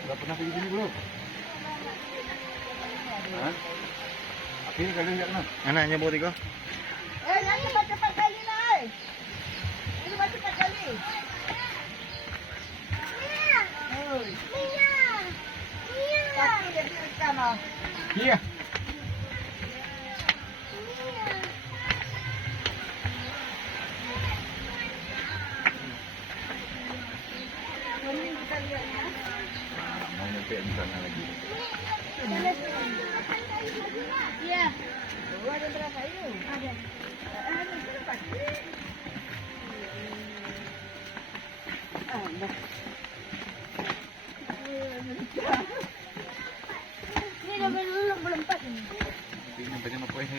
Udah pernah pergi sini belum? Hah? Akhirnya kalian nggak kenal? Anak nyebut tiga. Nanti cepat kali lah. Ini cepat kali. Mia. Mia. Mia. Tapi dia direkam ah. Iya. Ini kita lihatnya. Mau nyampe di sana lagi. Iya. Ada berapa itu? Ada. Ada berapa? Ini udah belum pas ini. Tapi nampaknya apa ini?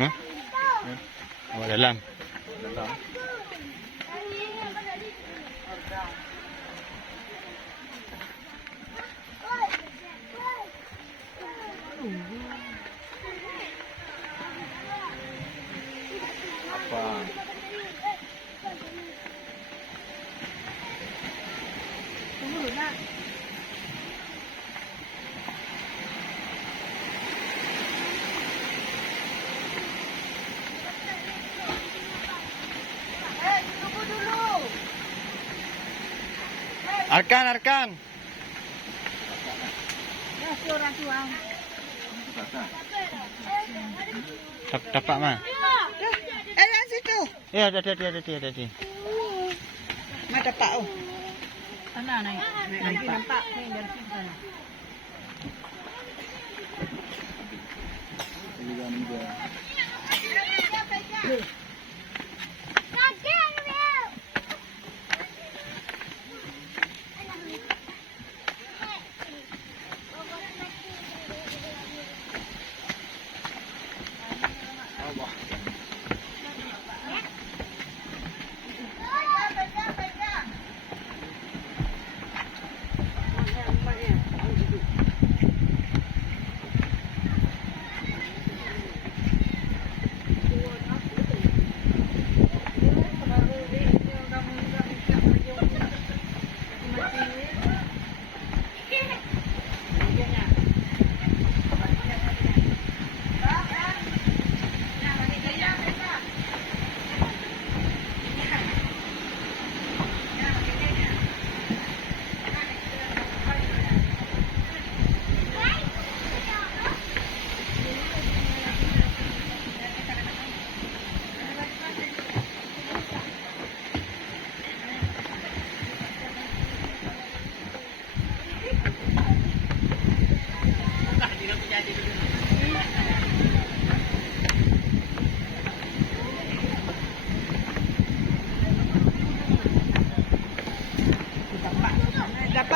Hah? Oh, dalam. Datang. Apa? Tunggu nak. Tunggu dulu. Arkan, Arkan. Ya, si orang tua. Dapat mah. Yang situ. Ya, ada. Mah dapat oh. Sana naik. Lagi nampak ni dari sini sana.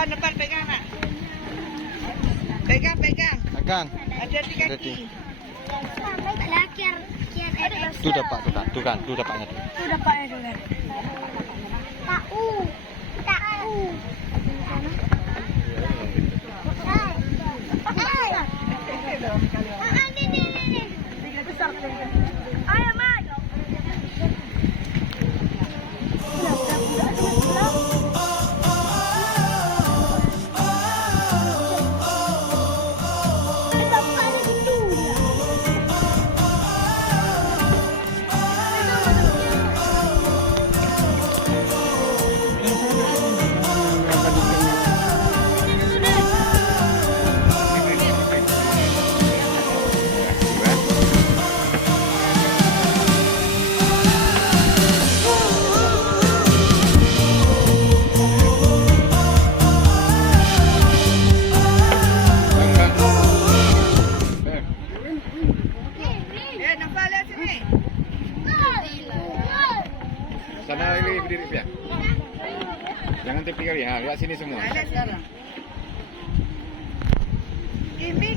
Depan pegang nak. Pegang. Arkan. Hati-hati kaki. Tu dapat, tu kan. Tu dapatnya tu. Tu dapatnya tu kan. Tahu. Ni. Besar. Ayo, Mak. berdiri Pia. Jangan tepi kali. Ha, lihat sini semua. Lihat sekarang. Kimi.